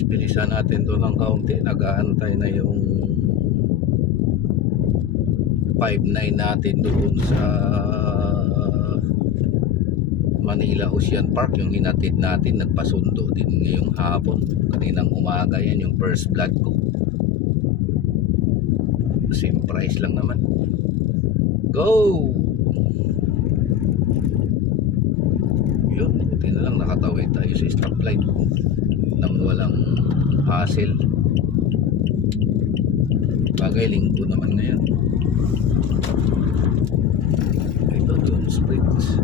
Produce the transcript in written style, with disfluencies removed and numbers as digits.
Bilisan natin to ng kaunti. Nag-aantay na yung 5-9 natin doon sa Manila Ocean Park, yung hinatid natin. Nagpasundo din ngayong hapon, kaninang umaga. Yan yung first vlog ko. Same price lang naman. Go! Yun, buti na lang nakatawid tayo sa stoplight nang walang hassle. Bagay, linggo naman ngayon. Ito, John Springs.